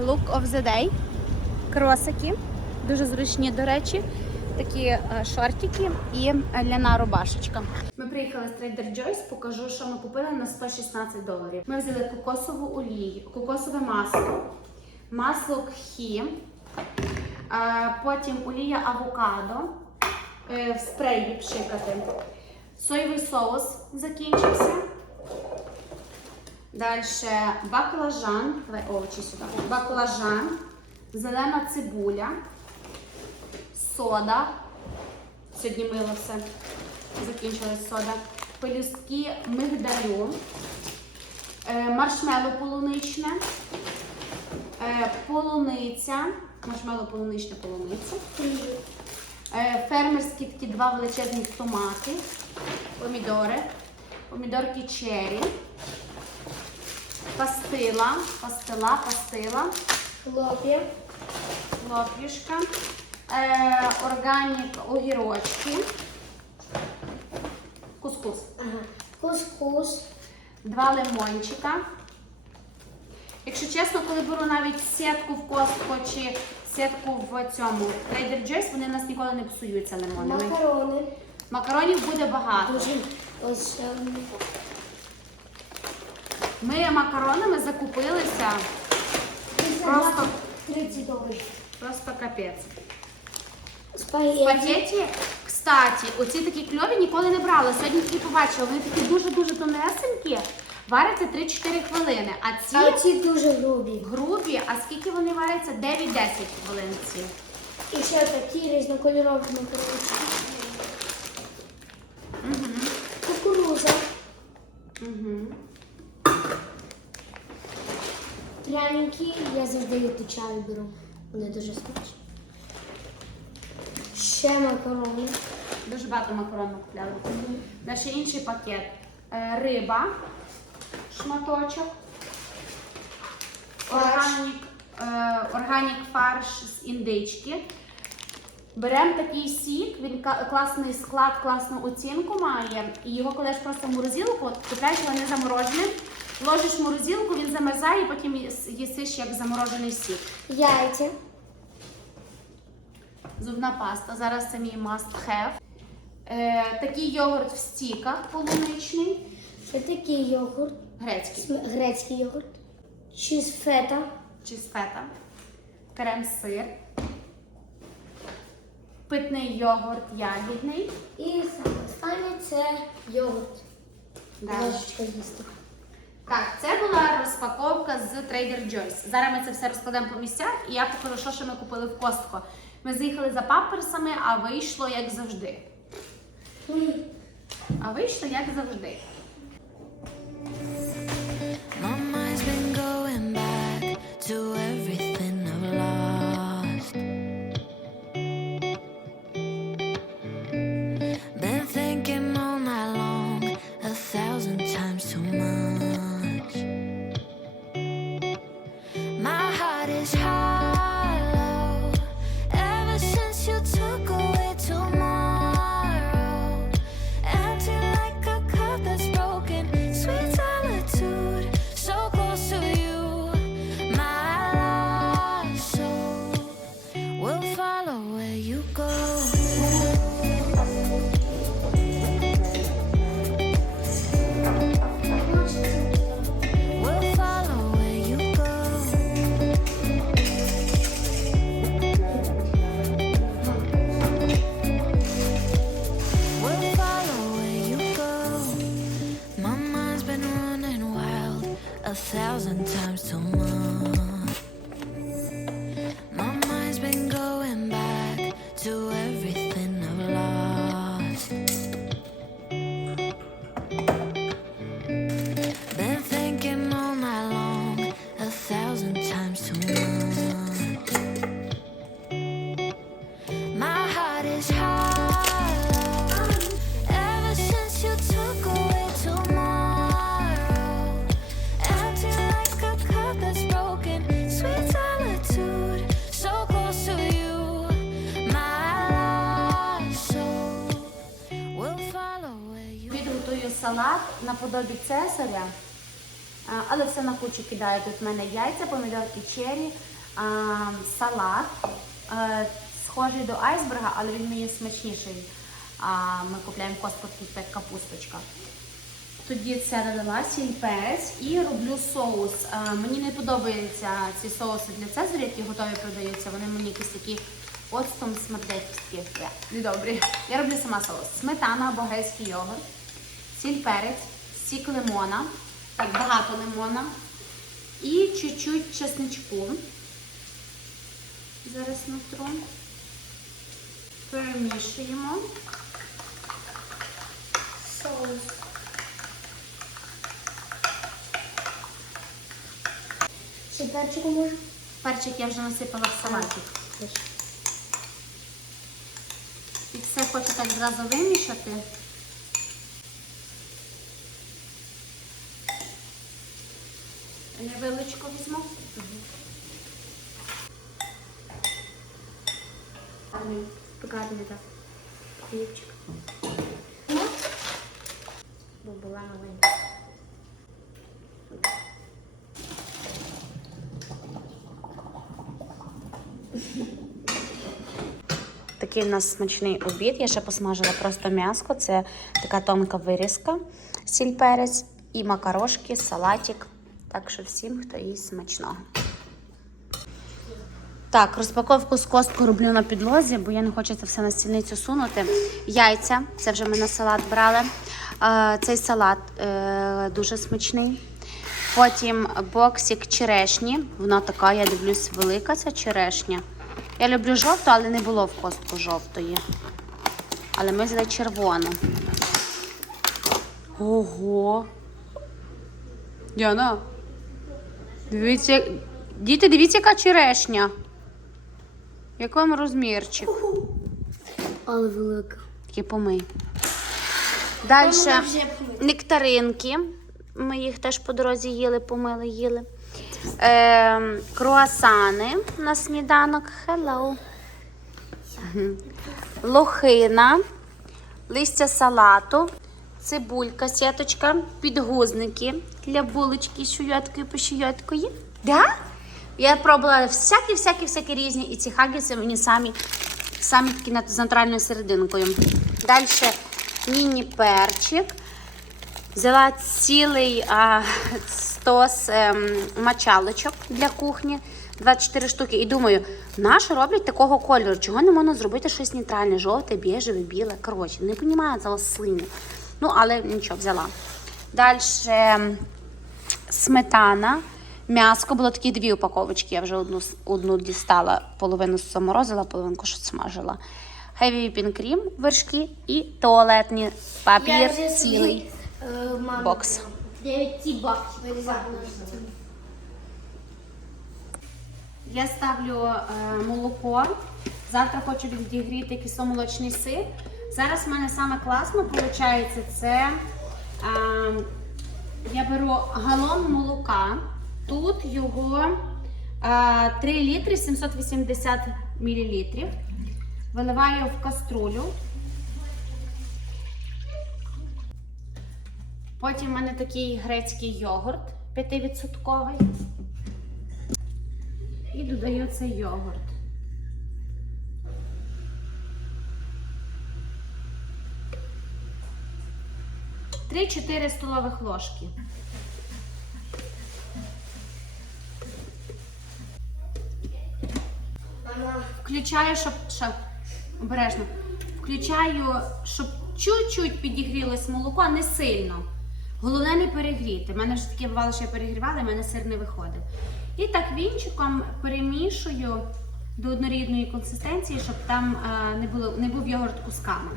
Look of the day. Кросики. Дуже зручні, до речі. Такі е, шортики і ляна рубашечка. Ми приїхали з Trader Joe's, покажу, що ми купили на 116 доларів. Ми взяли кокосову олію, кокосове масло, масло кхі, е, потім олія авокадо, е, в спреї пшикати. Соєвий соус закінчився. Далі баклажан, давай овочі сюди. Баклажан, зелена цибуля, сода. Сьогодні мило все. Закінчилась сода. Пелюстки мигдалю, е, маршмело полуничне, е, полуниця, маршмело полуничне полуниця. Фермерські такі два величезні томати, помідори, помідорки черрі, пастила, пастила, пастила, Хлоп'я. лопішка, е, органік огірочки, кускус, Ага. Кускус. два лимончика. Якщо чесно, коли беру навіть сітку в Costco чи сітку в цьому Trader Joe's, вони у нас ніколи не псуються лимонами. Макарони. Макаронів буде багато. Дуже ось ем, Ми макаронами закупилися Просто- 30 доларів. просто капець. Спагетті. Кстати, оці такі кльові ніколи не брала. Сьогодні такі побачила. Вони такі дуже-дуже тонесенькі, варяться 3-4 хвилини. А ці А ці дуже грубі. грубі, а скільки вони варяться? 9-10 хвилин ці. І ще такі різнокольорові макарончики. Пряники. Я завжди від чаю беру. Вони дуже смачні. Ще макарони. Дуже багато макарон ми купляли. Наш інший пакет. Е, Риба, шматочок. Органік, е, органік фарш з індички. Беремо такий сік, він ка- класний склад, класну оцінку має. І його кладеш просто в морозилку, купляєш його не замороженим, ложиш в морозилку, він замерзає, потім їс- їсиш як заморожений сік. Яйця. Зубна паста. Зараз це мій must have. Е, такий йогурт в стіках полуничний, Ще такий йогурт. грецький Грецький йогурт. Чіз фета. чи з фета, крем-сир, питний йогурт ягідний. І саме останнє це йогурт. Далі. Ложечка їсти. Так, це була розпаковка з Trader Joe's. Зараз ми це все розкладемо по місцях і я покажу, що що ми купили в Костко. Ми заїхали за памперсами, а вийшло як завжди. А вийшло як завжди. Наподобі цесаря Але все на кучу кидаю. Тут в мене яйця, помідорки черрі, салат. Схожий до айсберга, але він мені смачніший. Ми купляємо в як капусточка. Тоді це додала сіль перець і роблю соус. Мені не подобаються ці соуси для Цезаря, які готові продаються. Вони мені якісь такі оцтом смердять недобрі. Я роблю сама соус. Сметана або грецький йогурт, сіль перець, сік лимона, так багато лимона і чуть-чуть чесничку. Зараз натру. Перемішуємо. Соус. Ще перчику може? Перчик я вже насипала в салатик. І все хочу так зразу вимішати. Вилочку візьму. Гарний, так. Хлібчик. Бо була маленька. Такий у нас смачний обід. Я ще посмажила просто м'яско. Це така тонка вирізка, сіль перець і макарошки, салатик. Так що всім, хто їсть смачного. Так, розпаковку з костку роблю на підлозі, бо я не хочу це все на стільницю сунути. Яйця, це вже ми на салат брали. Е, Цей салат е, дуже смачний. Потім боксик черешні. Вона така, я дивлюсь, велика ця черешня. Я люблю жовту, але не було в костку жовтої. Але ми взяли червону. Ого. Діана. Дивіться, діти, дивіться, яка черешня. Який розмірчик? Але велика. Такий помий. Далі нектаринки. Ми їх теж по дорозі їли, помили, їли. Е, круасани на сніданок. Hello. Лохина, листя салату, цибулька, сіточка, підгузники для булочки з шуйоткою по шуйоткою. Да? Я пробувала всякі, всякі, всякі різні, і ці хагіси мені самі, самі такі з натуральною серединкою. Далі міні-перчик. Взяла цілий а, стос ем, мочалочок для кухні, 24 штуки. І думаю, нащо роблять такого кольору? Чого не можна зробити щось нейтральне, жовте, біжеве, біле. Коротше, не розумію цього слини. Ну, але нічого, взяла. Далі сметана, м'яско. Було такі дві упаковочки. Я вже одну, одну дістала, половину заморозила, половинку що смажила. Heavy whipping cream, вершки і туалетний папір цілий. бокс. 9 баксів. Я ставлю е, молоко. Завтра хочу відігріти кисломолочний сир. Зараз в мене саме класно виходить це. Е, я беру галон молока. Тут його е, 3 літри 780 мл. Виливаю в каструлю. Потім в мене такий грецький йогурт 5%. І додаю цей йогурт. Три-чотири столових ложки. Включаю, щоб, щоб обережно. Включаю, щоб чуть-чуть підігрілось молоко, не сильно. Головне не перегріти. У мене вже таке бувало, що я перегрівала, і в мене сир не виходив. І так вінчиком перемішую до однорідної консистенції, щоб там е, не, було, не був йогурт кусками.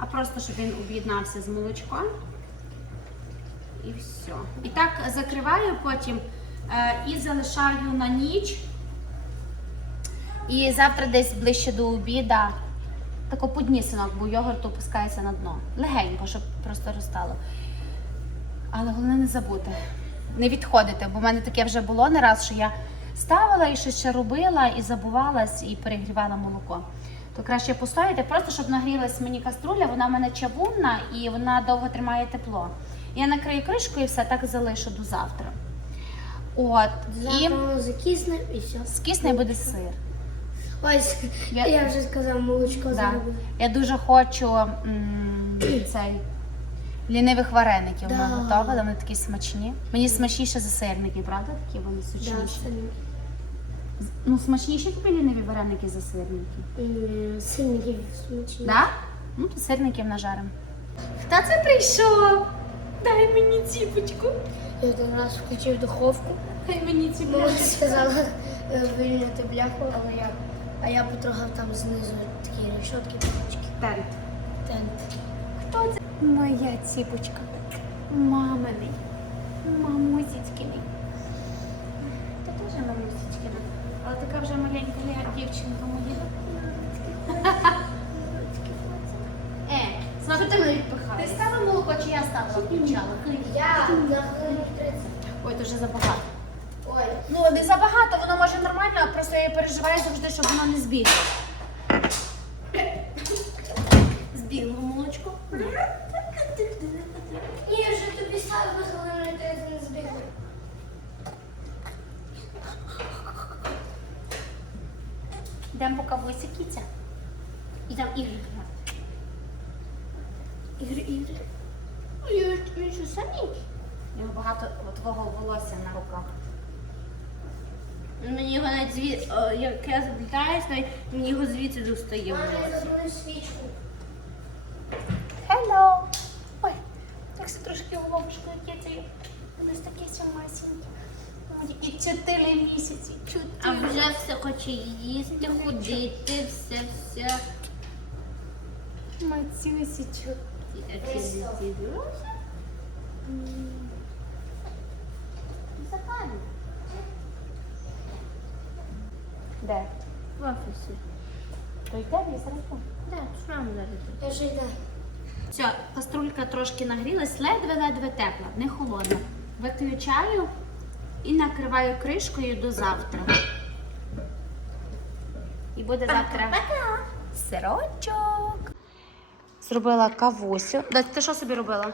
А просто щоб він об'єднався з молочком. І все. І так закриваю потім е, і залишаю на ніч. І завтра десь ближче до обіда тако поднісинок, бо йогурт опускається на дно. Легенько, щоб просто розтало. Але головне не забути, не відходити, бо в мене таке вже було не раз, що я ставила і щось ще робила, і забувалась, і перегрівала молоко. То краще постояти, просто щоб нагрілась мені каструля, вона в мене чавунна і вона довго тримає тепло. Я накрию кришкою і все так залишу до завтра. От, і воно закисне і все. скисне і буде сир. Ось, Я- я, вже сказав, молочко Да. зробив. Я дуже хочу м, цей лінивих вареників. Ми Да. готували, вони такі смачні. Мені смачніше за сирники, правда? Такі вони Да, сочніші. Ну, смачніші тобі ліниві вареники за сирники. М, Сильники смачні. Да? Ну, то сирників нажаримо. Хто це прийшов? Дай мені ціпочку. Я один раз включив духовку. Дай мені Мама ціпочку. сказала е, вирівняти бляху, але я, а я потрогав там знизу такі решетки, папочки. Тент. Тент. Хто це? Моя ціпочка. Маминий. Мамусічкиний. Ти теж мамусічкина. Але така вже маленька дівчинка моя. Е, смотри, ти мене відпихаєш. Ти ставила молоко чи я ставила? Включала. Я на хвилину 30. Ой, дуже забагато. Ой, Ну, не забагато, воно може нормально, просто я переживаю завжди, щоб воно не збігло. Збігло молочко. ні, вже тобі ставив на хвилину 30 не збігли. Йдемо по кавусі кіця. І там ігри грати. Ігри, ігри. Ой, Він що саменький? У нього багато твого волосся на руках. Мені його навіть звід... о, як я заплітаюсь, навіть мені його звідси достає Мама, я волосся. свічку. Hello! Ой, так все трошки головушкою кицею. Вони ж такі самасінькі. Чотири місяці. Чотири. А вже все хоче їсти, ходити, все, все. Закані. Де? В офісі. То йде зараз. Так, що нам зараз? Я вже йде. Все, каструлька трошки нагрілась, ледве-ледве тепла, не холодна. Виключаю і накриваю кришкою до завтра. І буде завтра сирочок. Зробила кавусю. Дать, ти що собі робила?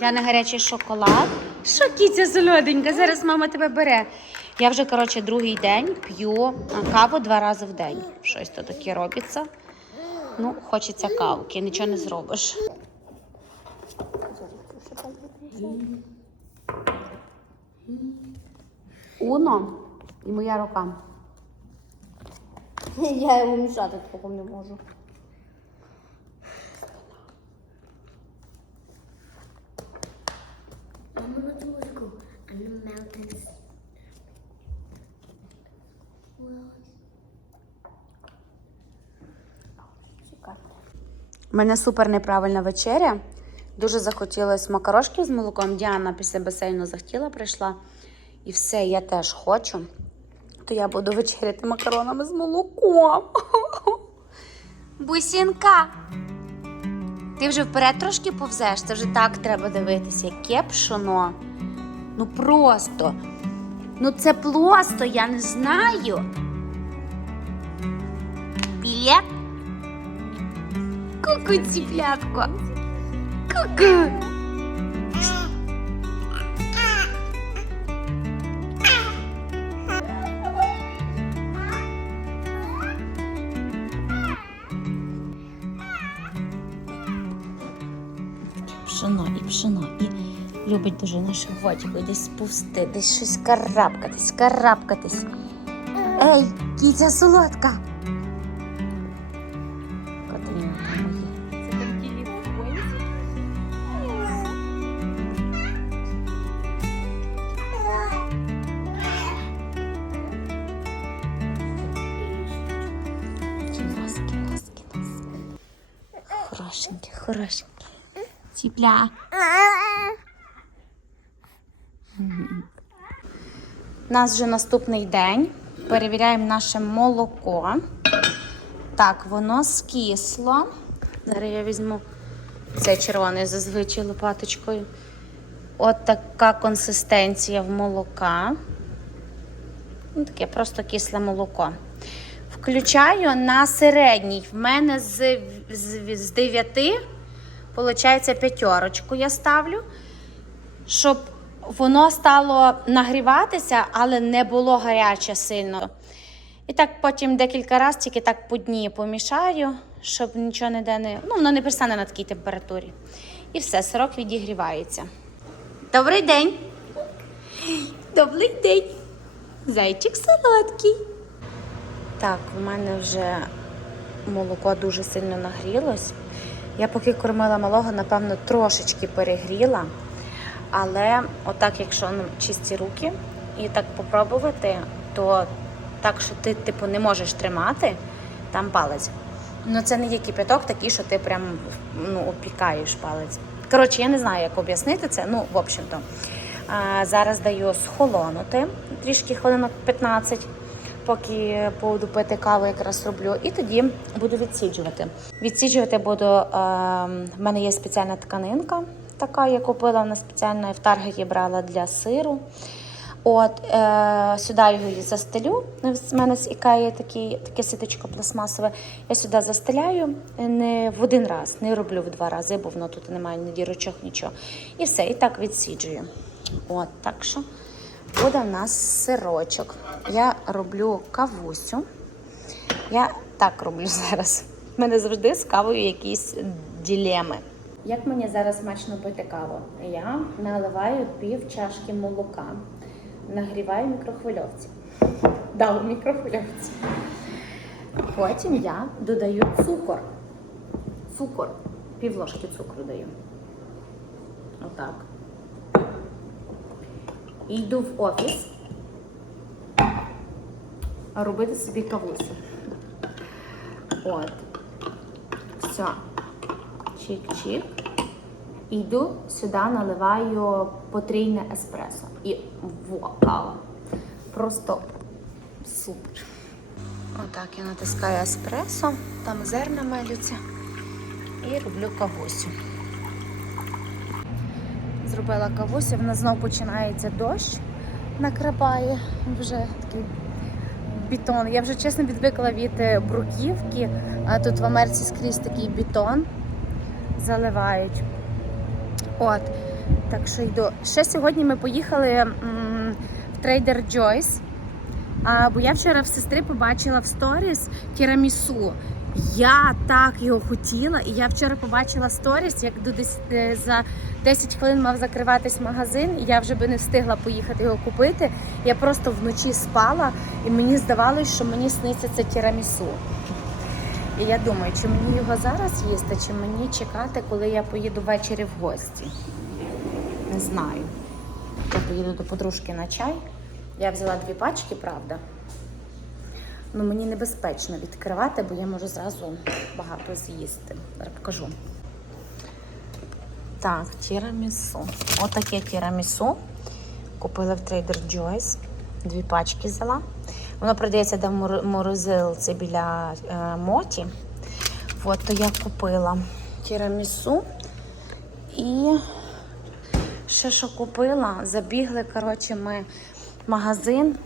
Я на гарячий шоколад. Що кіця солоденька? Зараз мама тебе бере. Я вже, коротше, другий день п'ю каву два рази в день. Щось то таке робиться. Ну, хочеться кавки, нічого не зробиш. Уно і моя рука. Я йому мішати такого не можу. У мене супер неправильна вечеря. Дуже захотілося макарошки з молоком. Діана після басейну захотіла, прийшла. І все, я теж хочу. То я буду вечеряти макаронами з молоком. Бусінка. Ти вже вперед трошки повзеш, це вже так треба дивитися. Яке пшоно. Ну просто. Ну це просто, я не знаю. Білет. Ку-ку, цыплятко. Ку-ку. Пшено і пшено. І любить дуже нашу водіку десь пусти, десь щось карабкатись, карабкатись. Ей, кіця солодка. Ціпля. У нас вже наступний день. Перевіряємо наше молоко. Так, воно скисло. Зараз я візьму це червоне зазвичай лопаточкою. От така консистенція в молока. Ну, таке просто кисле молоко. Включаю на середній. В мене з, з, з 9 Получається, п'ятерочку я ставлю, щоб воно стало нагріватися, але не було гаряче сильно. І так потім декілька разів тільки так по дні помішаю, щоб нічого не де не. Ну, воно не перестане на такій температурі. І все, сирок відігрівається. Добрий день! Добрий день! Зайчик солодкий. Так, у мене вже молоко дуже сильно нагрілось. Я поки кормила малого, напевно, трошечки перегріла. Але отак, якщо ну, чисті руки і так попробувати, то так, що ти типу не можеш тримати, там палець. Ну це не є кипяток такий, що ти прям ну, опікаєш палець. Коротше, я не знаю, як об'яснити це. Ну, в общем-то, зараз даю схолонути трішки хвилинок 15, поки буду пити каву, якраз роблю, і тоді буду відсіджувати. Відсіджувати буду. А, в мене є спеціальна тканинка, така я купила вона спеціально в Таргеті брала для сиру. От е, сюди його застелю. В мене з ікеї такі, таке ситочко пластмасове. Я сюди застеляю не в один раз, не роблю в два рази, бо воно тут немає ні дірочок, нічого. І все, і так відсіджую. От, так що буде в нас сирочок. Я роблю кавусю. Я так роблю зараз. У мене завжди з кавою якісь ділеми. Як мені зараз смачно пити каву? Я наливаю пів чашки молока, нагріваю мікрохвильовці. Да, у мікрохвильовці. Потім я додаю цукор. Цукор. Пів ложки цукру даю. Отак. Йду в офіс робити собі кавусю. От. Все. Чик-чик. Йду сюди, наливаю потрійне еспресо. І во, кава. Просто супер. Отак я натискаю еспресо, там зерна мелються. І роблю кавусю. Зробила кавусю, в нас знову починається дощ, накрапає вже такий бетон. Я вже чесно відвикла від е, бруківки, а тут в Америці скрізь такий бетон заливають. От, так що йду. Ще сьогодні ми поїхали в Joyce, а, бо я вчора в сестри побачила в сторіс тірамісу. Я так його хотіла, і я вчора побачила сторіс, як до дес- е, за 10 хвилин мав закриватись магазин, і я вже би не встигла поїхати його купити. Я просто вночі спала, і мені здавалось, що мені сниться це тірамісу. І я думаю, чи мені його зараз їсти, чи мені чекати, коли я поїду ввечері в гості. Не знаю. Я поїду до подружки на чай. Я взяла дві пачки, правда. Ну мені небезпечно відкривати, бо я можу зразу багато з'їсти. Зараз покажу. Так, тірамісу. Отаке тірамісу. Купила в Trader Joyce. Дві пачки взяла. Воно продається де морозилці біля е, моті. От то я купила тірамісу. І ще що купила, забігли, коротше, ми в магазин.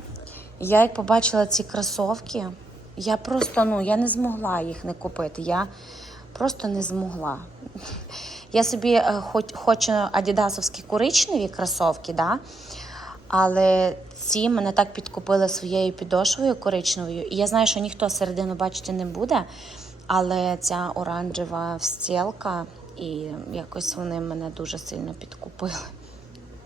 Я як побачила ці кросовки, я просто ну, я не змогла їх не купити. Я просто не змогла. Я собі е, хоч, хочу адідасовські коричневі кросовки, да? але ці мене так підкупили своєю підошвою коричневою. І я знаю, що ніхто середину бачити не буде, але ця оранжева встілка, і якось вони мене дуже сильно підкупили.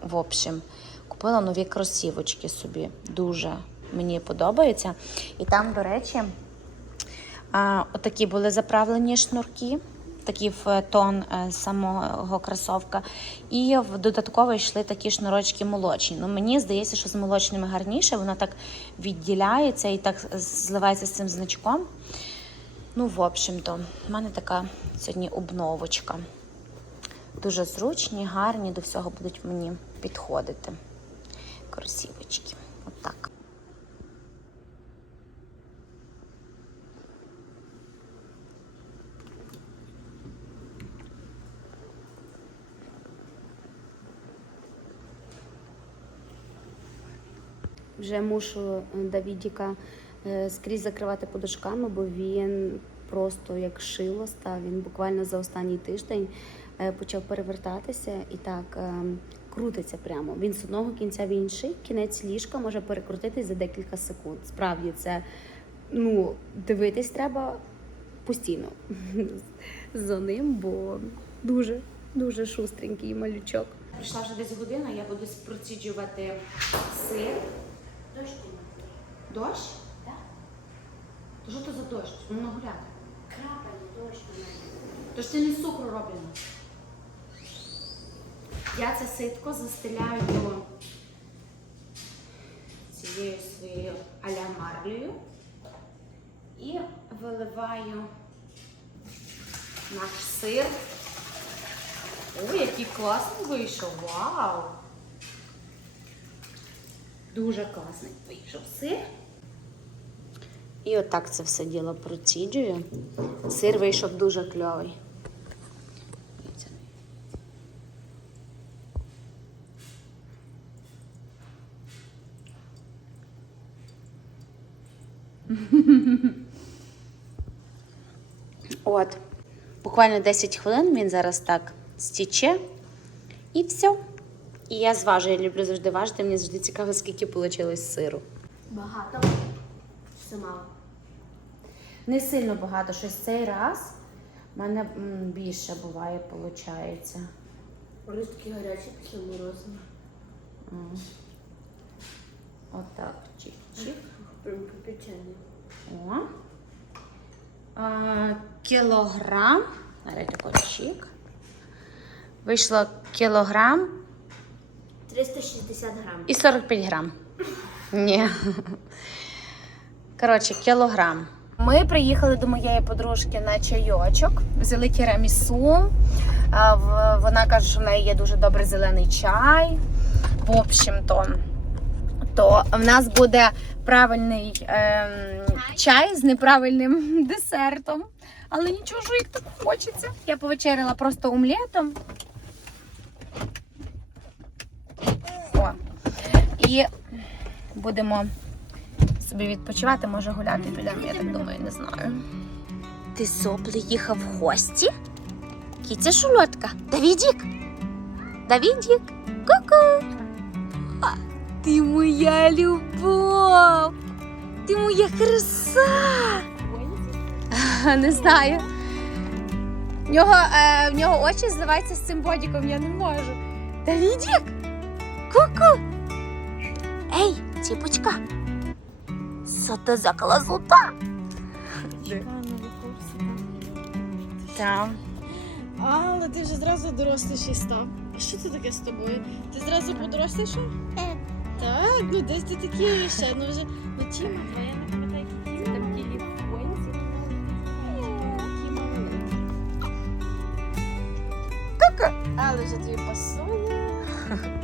В общем, купила нові кросівочки собі. Дуже мені подобаються. І там, до речі, отакі були заправлені шнурки, такі в тон е, самого кросовка. І в додатково йшли такі шнурочки молочні. Ну, мені здається, що з молочними гарніше, воно так відділяється і так зливається з цим значком. Ну, в общем-то, в мене така сьогодні обновочка. Дуже зручні, гарні, до всього будуть мені підходити. Кросівочки. Отак. Вже мушу е, Давідіка е, скрізь закривати подушками, бо він просто як шило став. Він буквально за останній тиждень е, почав перевертатися і так крутиться прямо. Він з одного кінця в інший, кінець ліжка може перекрутитись за декілька секунд. Справді це ну, дивитись треба постійно за ним, бо дуже, дуже шустренький малючок. Прийшла вже десь година, я буду проціджувати сир. Дощ Дощ? Так. То що то за дощ? Воно гуляти. крапає, дощ на мене. Тож ти не з цукру роблено. Я це ситко застеляю цією своєю аля марлею і виливаю наш сир. Ой, який класний вийшов! Вау! Дуже класний вийшов сир. І отак це все діло проціджую. Сир вийшов дуже кльовий. От, буквально 10 хвилин він зараз так стіче і все. І я зважу, я люблю завжди важити. Мені завжди цікаво, скільки вийшло сиру. Багато. Все мало. Не сильно багато, щось цей раз в мене м, більше буває, виходить. Вони такі гарячі після морозива. Отак, чик-чик. Прям кипячені. О. А, кілограм. Навіть такий чик. Вийшло кілограм 360 грам. і 45 грам. Ні. Коротше, кілограм. Ми приїхали до моєї подружки на чайочок, взяли тірамісу. Вона каже, що в неї є дуже добрий зелений чай. В общем-то, то в нас буде правильний ем, чай з неправильним десертом. Але нічого, що їх так хочеться. Я повечеряла просто омлетом. О. І будемо собі відпочивати, може гуляти підемо, я так думаю, не знаю. Ти соплі їхав в гості? Кіця шулотка. Давідік! Давідік! Ку-ку! Ти моя любов! Ти моя краса! Не знаю. В нього, е, в нього очі зливаються з цим бодіком, я не можу. Давідік! Ку-ку! Ей, ціпочка! Що ти за клазута? Там. Але ти вже зразу доросліший став. Що це таке з тобою? Ти зразу подорослішав? Так, ну десь ти такий ще. Ну вже ну Тіма, твоя не пам'ятаю, які. Там тілі понці. Але вже тобі пасує.